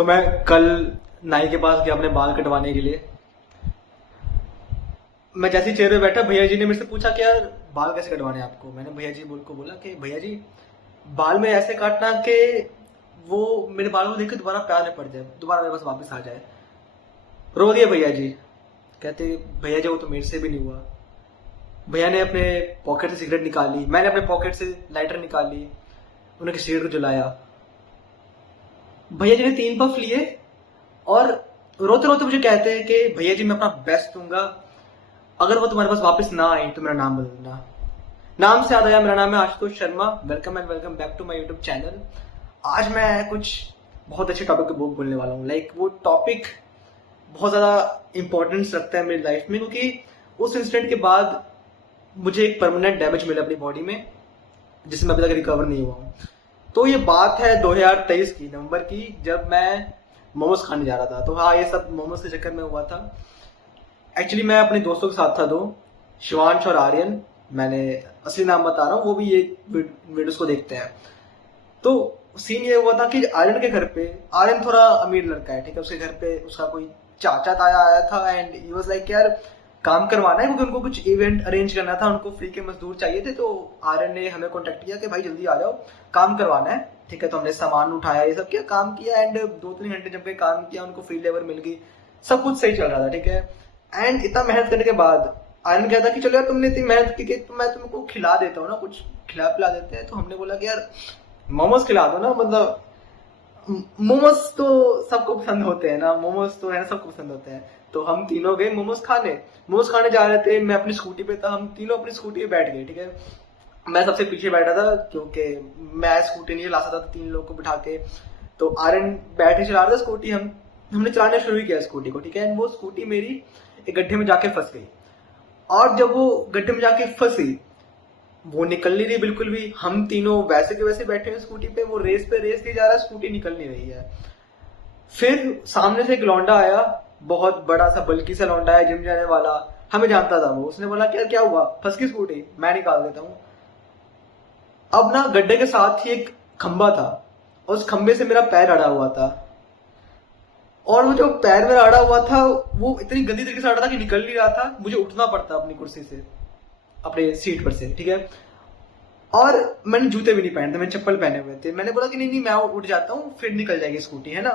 तो मैं कल नाई के पास गया अपने बाल कटवाने के लिए। मैं जैसे ही चेयर पे बैठा, भैया जी ने मेरे से पूछा कि यार बाल कैसे कटवाने हैं आपको। मैंने भैया जी को बोला कि भैया जी बाल में ऐसे काटना कि वो मेरे बालों को देख के दोबारा प्यार में पड़ जाए, दोबारा मेरे पास वापस आ जाए। रो दिए भैया जी। कहते भैया जी वो तो मेरे से भी नहीं हुआ। भैया ने अपने पॉकेट से सिगरेट निकाली, मैंने अपने पॉकेट से लाइटर निकाली, उन्होंने सिगरेट को जलाया। भैया जी ने 3 पफ लिए और रोते रोते मुझे कहते हैं कि भैया जी मैं अपना बेस्ट दूंगा, अगर वो तुम्हारे पास वापस ना आई तो मेरा नाम बदल देना। नाम से याद आया, मेरा नाम है Ashutosh Sharma. Welcome and welcome back to my YouTube channel. आज मैं कुछ बहुत अच्छे टॉपिक पे बोलने वाला हूँ। वो टॉपिक बहुत ज़्यादा इंपॉर्टेंस रखता है मेरी लाइफ में, क्योंकि उस इंसिडेंट के बाद मुझे एक परमानेंट डैमेज मिला अपनी बॉडी में, जिससे मैं अभी तक रिकवर नहीं हुआ हूँ। तो ये बात है 2023 की नवंबर की, जब मैं मोमोज खाने जा रहा था। तो हाँ, ये सब मोमोज के चक्कर में हुआ था। एक्चुअली मैं अपने दोस्तों के साथ था, दो, शिवांश और आर्यन। मैंने असली नाम बता रहा हूँ, वो भी ये वीडियोस को देखते हैं। तो सीन ये हुआ था कि आर्यन के घर पे, आर्यन थोड़ा अमीर लड़का है, ठीक है। उसके घर पे उसका कोई चाचा ताया आया था एंड ही वाज लाइक यार काम करवाना है, क्योंकि उनको कुछ इवेंट अरेंज करना था, उनको फ्री के मजदूर चाहिए थे। तो आर्यन ने हमें कॉन्टेक्ट किया कि भाई जल्दी आ जाओ, काम करवाना है, ठीक है। तो हमने सामान उठाया, ये सब किया, काम किया एंड 2-3 घंटे जब काम किया, उनको फ्री लेबर मिल गई, सब कुछ सही चल रहा था, ठीक है। एंड इतना मेहनत करने के बाद आर्यन कहता कि चलो यार तुमने इतनी मेहनत की कि तो मैं तुमको खिला देता हूँ ना, कुछ खिला पिला देते हैं। तो हमने बोला कि यार मोमोज खिला दो ना, मतलब मोमोज तो सबको पसंद होते हैं ना, मोमोज तो है ना, सबको पसंद होते हैं। तो हम तीनों गए मोमोज खाने जा रहे थे। मैं अपनी स्कूटी पे था, हम तीनों अपनी स्कूटी पे बैठ गए, ठीक है। मैं सबसे पीछे बैठा था क्योंकि मैं स्कूटी नहीं चला सकता था 3 लोग को बिठा के। तो आर्यन बैठ के चला रहा था स्कूटी, हमने चलाना शुरू किया स्कूटी को, ठीक है। वो स्कूटी मेरी एक गड्ढे में जाके फंस गई, और जब वो गड्ढे में जाके फंसी, वो निकल नहीं रही बिल्कुल भी। हम तीनों वैसे के वैसे बैठे हैं स्कूटी पे, वो रेस पे रेस दी जा रहा है, स्कूटी निकल नहीं रही है। फिर सामने से एक लौंडा आया, बहुत बड़ा सा बल्कि सा लौंडा है, जिम जाने वाला, हमें जानता था वो। उसने बोला क्या क्या हुआ, फंस गई स्कूटी, मैं निकाल देता हूँ। अब ना गड्ढे के साथ ही एक खंबा था, और उस खंबे से मेरा पैर अड़ा हुआ था, और वो जो पैर मेरा अड़ा हुआ था वो इतनी गंदी तरीके से अड़ा था कि निकल नहीं रहा था। मुझे उठना पड़ता अपनी कुर्सी से, अपने सीट पर से, ठीक है। और मैंने जूते भी नहीं पहने थे, मैंने चप्पल पहने हुए थे। मैंने बोला कि नहीं नहीं मैं उठ जाता हूँ, फिर निकल जाएगी स्कूटी, है ना।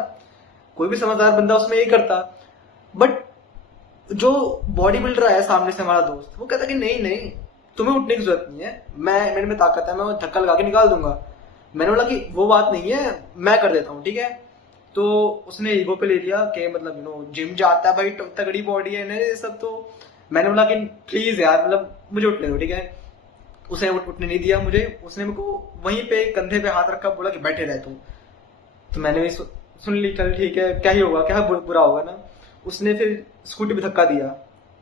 कोई भी समझदार बंदा उसमें यही करता। बट जो बॉडी बिल्डर आया सामने से, हमारा दोस्त, वो कहता कि नहीं नहीं तुम्हें उठने की जरूरत नहीं है, मेरे में ताकत है, मैं धक्का लगा के निकाल दूंगा। मैंने बोला कि वो बात नहीं है, मैं कर देता हूँ, ठीक है। तो उसने ईगो पे ले लिया कि मतलब जिम जाता है भाई, तगड़ी बॉडी है ना ये सब। तो मैंने बोला कि प्लीज यार, मतलब मुझे उठने दो, ठीक है। उसने उठने नहीं दिया मुझे। उसने मेरे को वहीं पे कंधे पे हाथ रखा, बोला कि बैठे रह तू। तो मैंने भी सुन ली, चल ठीक है, क्या ही होगा, क्या बुरा होगा ना। उसने फिर स्कूटी पे धक्का दिया,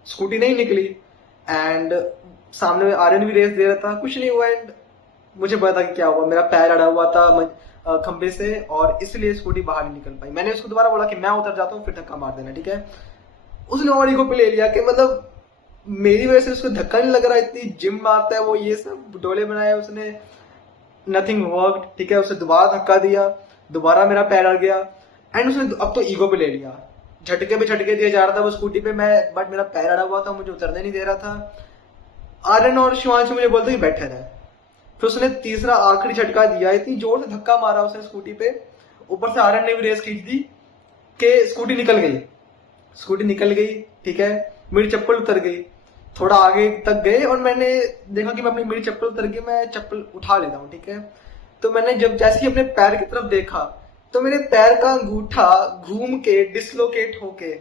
स्कूटी नहीं निकली। एंड सामने में आर्यन भी रेस दे रहा था, कुछ नहीं हुआ। एंड मुझे पता था कि क्या हुआ, मेरा पैर अड़ा हुआ था खंबे से, और इसलिए स्कूटी बाहर नहीं निकल पाई। मैंने उसको दोबारा बोला कि मैं उतर जाता हूँ, फिर धक्का मार देना, ठीक है। उसने और ईगो पे ले लिया कि मतलब मेरी वजह से उसको धक्का नहीं लग रहा, इतनी जिम मारता है वो, ये सब डोले बनाए उसने, नथिंग वर्क, ठीक है। उसे दोबारा धक्का दिया, दोबारा मेरा पैर अड़ गया। एंड उसने अब तो ईगो पे ले लिया, झटके पे झटके दिया जा रहा था वो स्कूटी पे, मैं बट मेरा पैर अड़ा हुआ था, मुझे उतरने नहीं दे रहा था। आर्यन और शिवांश मुझे बोलते कि बैठे रहे। फिर उसने तीसरा आखिरी झटका दिया, इतनी जोर से धक्का मारा उसने स्कूटी पे, ऊपर से आर्यन ने भी रेस खींच दी कि स्कूटी निकल गई। स्कूटी निकल गई, ठीक है। मेरी चप्पल उतर गई, थोड़ा आगे तक गए और मैंने देखा कि मेरी चप्पल उतर गई, मैं चप्पल उठा लेता हूँ, ठीक है। तो मैंने जब जैसे ही अपने पैर की तरफ देखा, तो मेरे पैर का अंगूठा घूम के डिसलोकेट होके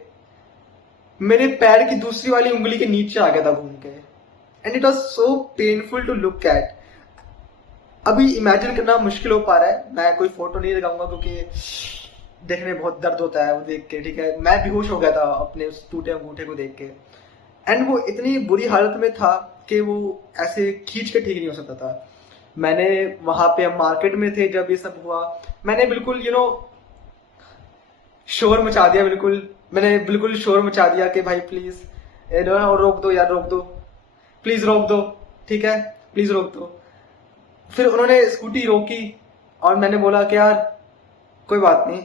मेरे पैर की दूसरी वाली उंगली के नीचे आ गया था घूम के। And it was so painful to look at. अभी इमेजिन करना मुश्किल हो पा रहा है, मैं कोई फोटो नहीं लगाऊंगा क्योंकि देखने में बहुत दर्द होता है वो देख के, ठीक है। मैं बेहोश हो गया था अपने उस टूटे अंगूठे को देख के। एंड वो इतनी बुरी हालत में था कि वो ऐसे खींच के ठीक नहीं हो सकता था। मैंने वहां पे, हम मार्केट में थे जब ये सब हुआ, मैंने बिल्कुल शोर मचा दिया, मैंने बिल्कुल शोर मचा दिया कि भाई प्लीज रोक दो यार, रोक दो, प्लीज रोक दो, ठीक है, प्लीज रोक दो। फिर उन्होंने स्कूटी रोकी और मैंने बोला कि यार कोई बात नहीं,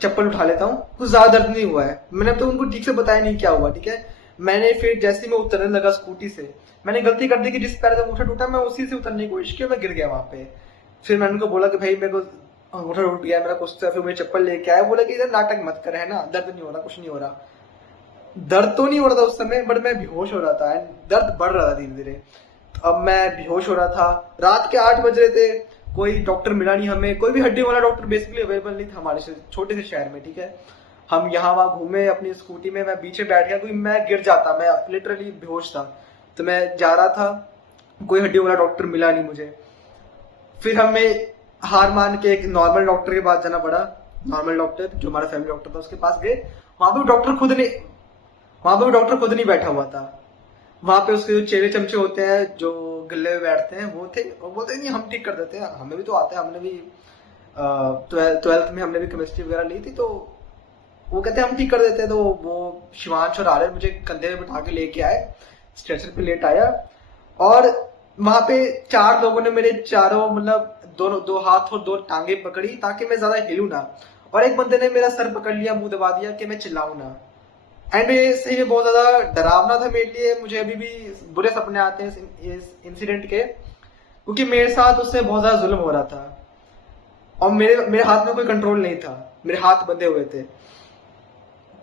चप्पल उठा लेता हूँ, कुछ ज्यादा दर्द नहीं हुआ है। मैंने अब तो उनको ठीक से बताया नहीं क्या हुआ, ठीक है। मैंने फिर जैसे ही मैं उतरने लगा स्कूटी से, मैंने गलती कर दी कि जिस पैर का अंगूठा टूटा मैं उसी से उतरने की कोशिश की, मैं गिर गया वहां पे। फिर मैंने उनको बोला कि भाई मेरे को अंगूठा टूट गया मेरा कुछ, फिर मेरी चप्पल लेके आया। बोला कि इधर नाटक मत कर, है ना, दर्द नहीं हो रहा, कुछ नहीं हो रहा। दर्द तो नहीं हो रहा था उस समय, बट मैं बेहोश हो रहा था एंड दर्द बढ़ रहा था धीरे धीरे। अब मैं बेहोश हो रहा था, रात के 8 बज रहे थे, कोई डॉक्टर मिला नहीं हमें, कोई भी हड्डी वाला डॉक्टर बेसिकली अवेलेबल नहीं था हमारे छोटे से शहर में, ठीक है। हम यहाँ वहाँ घूमे अपनी स्कूटी में, मैं पीछे बैठ गया, कोई मैं गिर जाता, मैं लिटरली बेहोश था। तो मैं जा रहा था, कोई हड्डी वाला डॉक्टर मिला नहीं मुझे। फिर हमें हार मान के एक नॉर्मल डॉक्टर के पास जाना पड़ा। नॉर्मल डॉक्टर जो हमारा फैमिली डॉक्टर था उसके पास गए। वहां पे डॉक्टर खुद नहीं बैठा हुआ था। वहां पे उसके जो चेले चमचे होते हैं जो गले में बैठते हैं वो थे, वो बोलते नहीं हम ठीक कर देते हैं, हमें भी तो आता है, हमने भी ट्वेल्थ में हमने भी केमिस्ट्री वगैरह ली थी, तो वो कहते हैं हम ठीक कर देते हैं। तो वो शिवांश और आर्यन मुझे कंधे में बिठा के लेके आए, स्ट्रेचर पे लेट आया, और वहां पे 4 लोगों ने मेरे चारों मतलब दोनों 2 हाथ और 2 टांगे पकड़ी ताकि मैं ज्यादा हिलूं ना, और एक बंदे ने मेरा सर पकड़ लिया, मुंह दबा दिया कि मैं चिल्लाऊं ना। एंड ये सही में बहुत ज्यादा डरावना था मेरे लिए। मुझे अभी भी बुरे सपने आते हैं इस इंसिडेंट के, क्योंकि मेरे साथ उससे बहुत ज्यादा जुल्म हो रहा था और मेरे मेरे हाथ में कोई कंट्रोल नहीं था, मेरे हाथ बंधे हुए थे।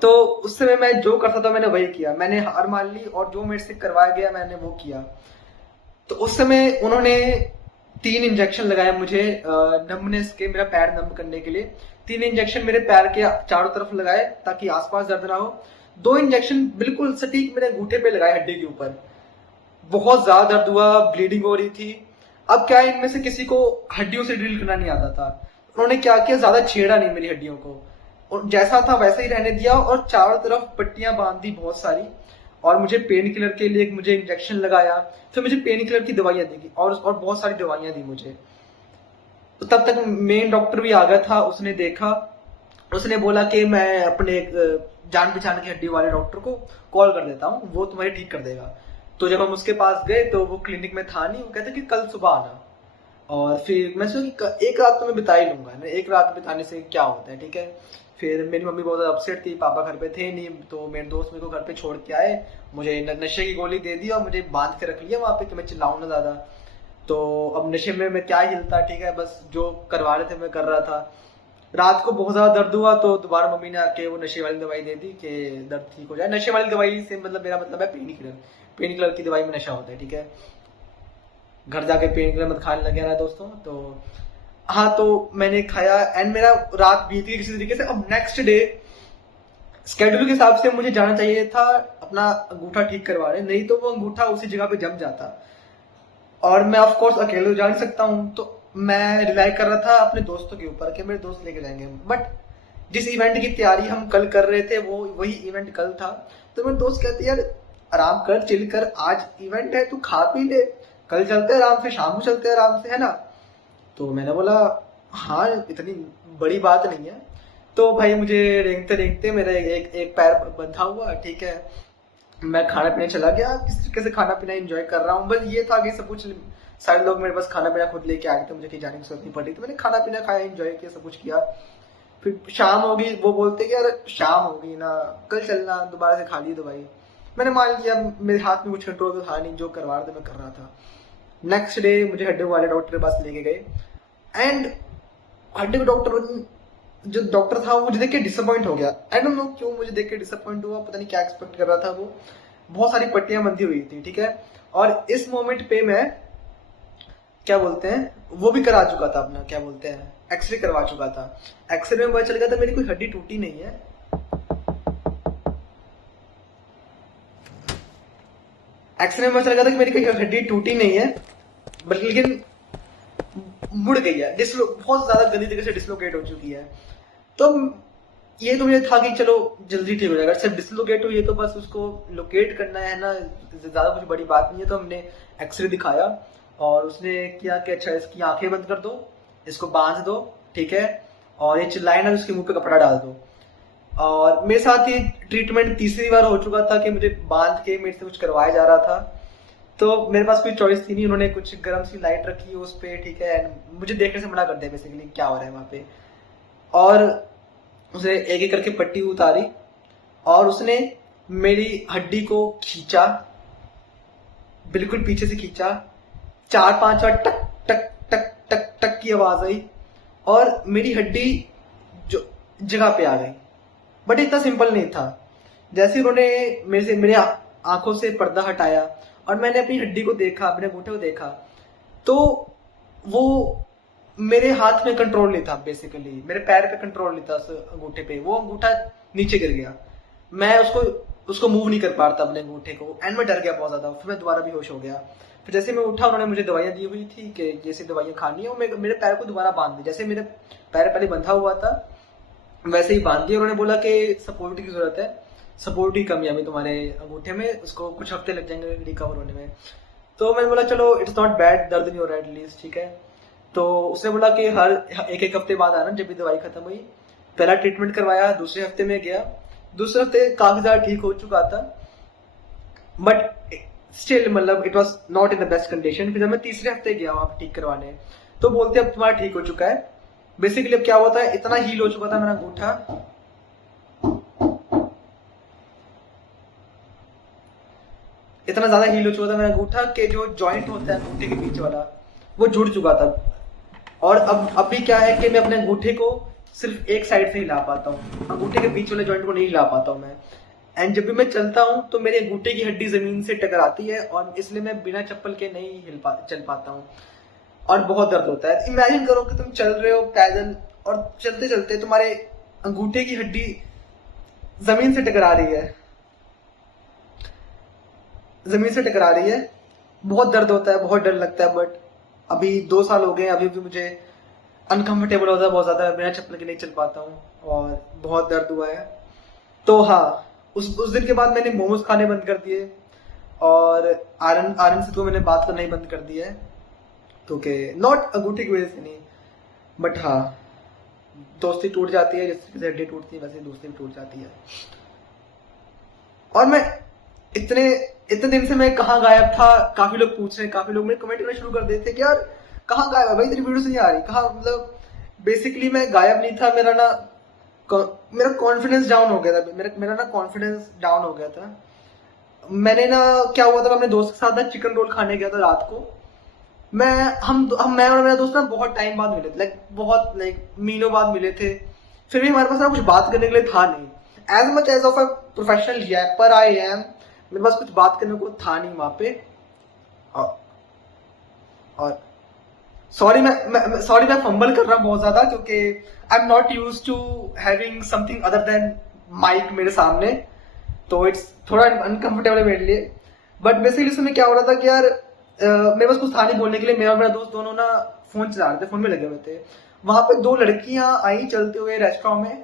तो उस समय मैं जो करता था मैंने वही किया, मैंने हार मान ली और जो मेरे से करवाया गया मैंने वो किया। तो उस समय उन्होंने 3 इंजेक्शन लगाए मुझे नमनेस के, मेरा पैर नम करने के लिए। 3 इंजेक्शन मेरे पैर के चारों तरफ लगाए ताकि आसपास दर्द ना हो। 2 इंजेक्शन बिल्कुल सटीक मेरे अंगूठे पे लगाए, हड्डी के ऊपर। बहुत ज्यादा दर्द हुआ, ब्लीडिंग हो रही थी। अब क्या है, इनमें से किसी को हड्डियों से ड्रिल करना नहीं आता था। उन्होंने क्या किया, ज्यादा छेड़ा नहीं मेरी हड्डियों को, और जैसा था वैसा ही रहने दिया, और चारों तरफ पट्टियां बांध दी बहुत सारी, और मुझे पेन किलर के लिए मुझे इंजेक्शन लगाया। फिर मुझे पेन किलर की दवाइयां दी और बहुत सारी दवाइयां दी मुझे। तो तब तक मेन डॉक्टर भी आ गया था, उसने देखा, उसने बोला कि मैं अपने जान पहचान के हड्डी वाले डॉक्टर को कॉल कर देता हूँ, वो तुम्हारे ठीक कर देगा। तो जब हम उसके पास गए तो वो क्लिनिक में था नहीं, वो कहते कि कल सुबह आना। और फिर मैं सोचा कि एक रात तो मैं बिता ही लूंगा ना, एक रात बिताने से क्या होता है, ठीक है। फिर मेरी मम्मी बहुत ज्यादा अपसेट थी, पापा घर पे थे नहीं, तो मेरे दोस्त मेरे को घर पे छोड़ के आए, मुझे नशे की गोली दे दी और मुझे बांध के रख लिया वहां पे कि मैं चिल्लाऊं ना ज्यादा। तो अब नशे में मैं क्या हिलता, ठीक है, बस जो करवा रहे थे मैं कर रहा था। रात को बहुत ज्यादा दर्द हुआ तो दोबारा मम्मी ने आके वो नशे वाली दवाई दे दी कि दर्द ठीक हो जाए। नशे वाली दवाई से मतलब मेरा मतलब है पेन किलर, पेन किलर की दवाई में नशा होता है, ठीक है। घर जाके पेन किलर मत खाने लग गया ना दोस्तों। तो हाँ, तो मैंने खाया एंड मेरा रात बीत गई किसी तरीके से। अब नेक्स्ट डे स्केड्यूल के हिसाब से मुझे जाना चाहिए था अपना अंगूठा ठीक करवाने, नहीं तो वो अंगूठा उसी जगह पे जम जाता, और मैं ऑफ कोर्स अकेले तो जा नहीं सकता हूँ। तो मैं रिलाई कर रहा था अपने दोस्तों के ऊपर कि मेरे दोस्त लेके जाएंगे, बट जिस इवेंट की तैयारी हम कल कर रहे थे वो वही इवेंट कल था। तो मेरे दोस्त कहते यार आराम कर, चिल कर, आज इवेंट है, तू खा पी ले, कल चलते हैं आराम से, शाम को चलते हैं आराम से, है ना। तो मैंने बोला हाँ इतनी बड़ी बात नहीं है। तो भाई मुझे रेंगते रेंगते मेरा एक पैर बंधा हुआ, ठीक है। मैं खाना पीने चला गया, किस तरीके से खाना पीना एंजॉय कर रहा हूँ। बस ये था कि सब कुछ सारे लोग मेरे पास खाना पीना खुद लेके आए थे, मुझे कहीं जाने की जरूरत नहीं पड़ी, तो मैंने खाना पीना खाया, एंजॉय किया, सब कुछ किया। फिर शाम होगी, वो बोलते कि यार शाम होगी ना, कल चलना, दोबारा से खा ली दवाई। मैंने मान लिया, मेरे हाथ में कुछ कंट्रोल तो था नहीं, जो करवा रहे थे मैं कर रहा था। नेक्स्ट डे मुझे हड्डी वाले डॉक्टर के पास लेके गए एंड हड्डी का डॉक्टर जो डॉक्टर था वो मुझे देख के डिसअपॉइंट हो गया। आई डोंट नो क्यों मुझे देख के डिसअपॉइंट हुआ, पता नहीं क्या एक्सपेक्ट कर रहा था वो। बहुत सारी पट्टियां बंधी हुई थी, ठीक है। और इस मोमेंट पे मैं क्या बोलते हैं वो भी करा चुका था, अपना क्या बोलते हैं एक्सरे करवा चुका था। एक्सरे में पता चल गया था मेरी कोई हड्डी टूटी नहीं है। एक्सरे में पता चल गया था कि मेरी कोई हड्डी टूटी नहीं है, बल्कि लेकिन मुड़ गई है, बहुत ज्यादा गंदी तरीके से डिसलोकेट हो चुकी है। तो ये तो मुझे था कि चलो जल्दी ठीक हो जाएगा, सिर्फ डिसलोकेट हुई है तो बस उसको लोकेट करना है ना, ज्यादा कुछ बड़ी बात नहीं है। तो हमने एक्सरे दिखाया और उसने किया कि अच्छा इसकी आंखें बंद कर दो, इसको बांध दो, ठीक है, और ये चिल्लाए ना उसके मुंह पे कपड़ा डाल दो। और मेरे साथ ये ट्रीटमेंट तीसरी बार हो चुका था कि मुझे बांध के मेरे से कुछ करवाया जा रहा था। तो मेरे पास कोई चॉइस थी नहीं, उन्होंने कुछ गर्म सी लाइट रखी उस पे, ठीक है, मुझे देखने से मना कर दिया बेसिकली क्या हो रहा है वहां पे। और उसने एक एक करके पट्टी उतारी और उसने मेरी हड्डी को खींचा, बिल्कुल पीछे से खींचा। 4-5 बार टक टक टक टक टक की आवाज आई और मेरी हड्डी जो जगह पे आ गई। बट इतना सिंपल नहीं था। जैसे उन्होंने मेरे आंखों से पर्दा हटाया और मैंने अपनी हड्डी को देखा, अपने अंगूठे को देखा, तो वो मेरे हाथ में कंट्रोल नहीं था। बेसिकली मेरे पैर पे कंट्रोल नहीं था उस अंगूठे पे। वो अंगूठा नीचे गिर गया। मैं उसको मूव नहीं कर पा रहा था अपने अंगूठे को, एंड मैं डर गया बहुत ज्यादा। फिर मैं दोबारा बेहोश हो गया। फिर जैसे मैं उठा, उन्होंने मुझे दवाइयां दी हुई थी कि जैसे दवाइयां खानी है, और मेरे पैर को दोबारा बांध दी। जैसे मेरे पैर पहले बंधा हुआ था वैसे ही बांध दिया। उन्होंने बोला कि सपोर्ट की जरूरत है, सपोर्ट की कमी है अभी तुम्हारे अंगूठे में, उसको कुछ हफ्ते लग जाएंगे रिकवर होने में। तो मैंने बोला चलो इट्स नॉट बैड, दर्द नहीं हो रहा है एटलीस्ट, ठीक है। तो उसने बोला कि हर एक हफ्ते बाद आना जब भी दवाई खत्म हुई। पहला ट्रीटमेंट करवाया, दूसरे हफ्ते में गया। दूसरे हफ्ते काफी ज्यादा ठीक हो चुका था, बट स्टिल मतलब it was not in the best condition. फिर जब मैं तीसरे हफ्ते गया वहां ठीक करवाने, तो बोलते अब तुम्हारा ठीक हो चुका है। बेसिकली अब क्या हुआ था, इतना हील हो चुका था मेरा अंगूठा, इतना ज्यादा हील हो चुका था मेरा अंगूठा कि जो जॉइंट होता है अंगूठे के बीच वाला वो जुड़ चुका था। और अब अभी क्या है कि मैं अपने अंगूठे को सिर्फ एक साइड से हिला पाता हूँ, अंगूठे के बीच वाले जॉइंट को नहीं हिला पाता हूँ मैं। एंड जब भी मैं चलता हूँ तो मेरे अंगूठे की हड्डी जमीन से टकराती है और इसलिए मैं बिना चप्पल के नहीं चल पाता हूँ और बहुत दर्द होता है। इमेजिन करो कि तुम चल रहे हो पैदल और चलते चलते तुम्हारे अंगूठे की हड्डी जमीन से टकरा रही है, जमीन से टकरा रही है। बहुत दर्द होता है, बहुत डर लगता है। बट अभी 2 साल हो गए, अभी भी मुझे अनकंफर्टेबल होता है बहुत ज्यादा, बिना चप्पल के नहीं चल पाता हूँ और बहुत दर्द हुआ है। तो हाँ, उस दिन के बाद मैंने मोमोज खाने बंद कर दिए और आर्यन से तो मैंने बात करना ही बंद कर दिया है, क्योंकि नॉट अंगूठे की वजह से नहीं, बट हाँ दोस्ती टूट जाती है, जैसे हड्डी टूटती है वैसे दोस्ती भी टूट जाती है। और मैं इतने दिन से मैं कहाँ गायब था, काफी लोग पूछ रहे हैं, काफी लोग मेरे कमेंट करना शुरू कर देते कि यार कहाँ गायब है भाई, तेरी वीडियोस नहीं आ रही कहाँ। मतलब बेसिकली मैं गायब नहीं था, मेरा कॉन्फिडेंस डाउन हो गया था, मेरा ना कॉन्फिडेंस डाउन हो गया था। मैंने ना क्या हुआ था, मैं अपने दोस्त के साथ ना चिकन रोल खाने गया था रात को। मैं और मेरा दोस्त ना बहुत टाइम बाद मिले थे, बहुत महीनों बाद मिले थे। फिर भी हमारे पास ना कुछ बात करने के लिए था नहीं। As much as of a professional rapper I am, मेरे पास कुछ बात करने को था नहीं वहां पे। और सॉरी मैं फंबल कर रहा हूँ बहुत ज्यादा, क्योंकि I am not use to having something other than mic मेरे सामने, तो इट्स थोड़ा अनकंफर्टेबल मेरे लिए। बट बेसिकली इसमें क्या हो रहा था कि यार मेरे पास कुछ था नहीं बोलने के लिए। मेरा और मेरा दोस्त दोनों ना फोन चला रहे थे, फोन में लगे हुए थे। वहां पे 2 लड़कियां आई चलते हुए रेस्टोरेंट में।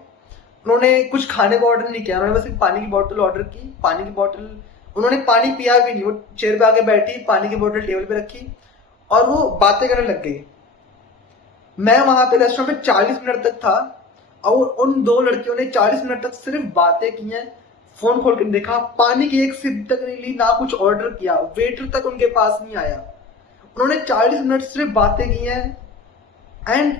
उन्होंने कुछ खाने को ऑर्डर नहीं किया, उन्होंने बस एक पानी की बोतल ऑर्डर की। पानी की बोतल उन्होंने पानी पिया भी नहीं, वो चेयर पे आके बैठी, पानी की बोतल टेबल पे रखी और वो बातें करने लग गई। मैं वहां पे रेस्टोरेंट में 40 मिनट तक था और उन 2 लड़कियों ने 40 मिनट तक सिर्फ बातें की हैं, फोन खोल कर देखा, पानी की एक सिप तक नहीं ली, ना कुछ ऑर्डर किया, वेटर तक उनके पास नहीं आया। उन्होंने 40 मिनट सिर्फ बातें की हैं। एंड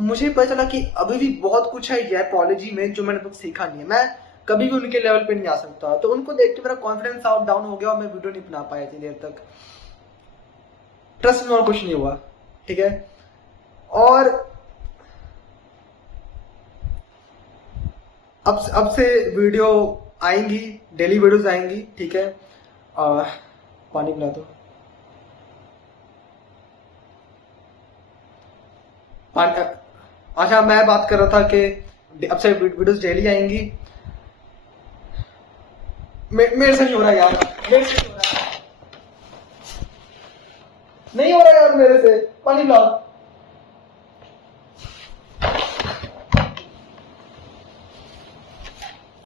मुझे पता चला कि अभी भी बहुत कुछ है ये अपॉलॉजी में जो मैंने कुछ सीखा नहीं है। मैं कभी भी उनके लेवल पे नहीं आ सकता। तो उनको देख के मेरा कॉन्फिडेंस डाउन हो गया और मैं वीडियो नहीं बना पाया इतनी देर तक। ट्रस्ट में और कुछ नहीं हुआ, ठीक है। और अब से वीडियो आएंगी, डेली वीडियोस आएंगी, ठीक है। पानी पिला दो। अच्छा, मैं बात कर रहा था कि अब से वीडियोस डेली आएंगी। मेरे से नहीं हो रहा यार, मेरे से नहीं हो रहा, नहीं हो रहा यार मेरे से। पानी लाओ।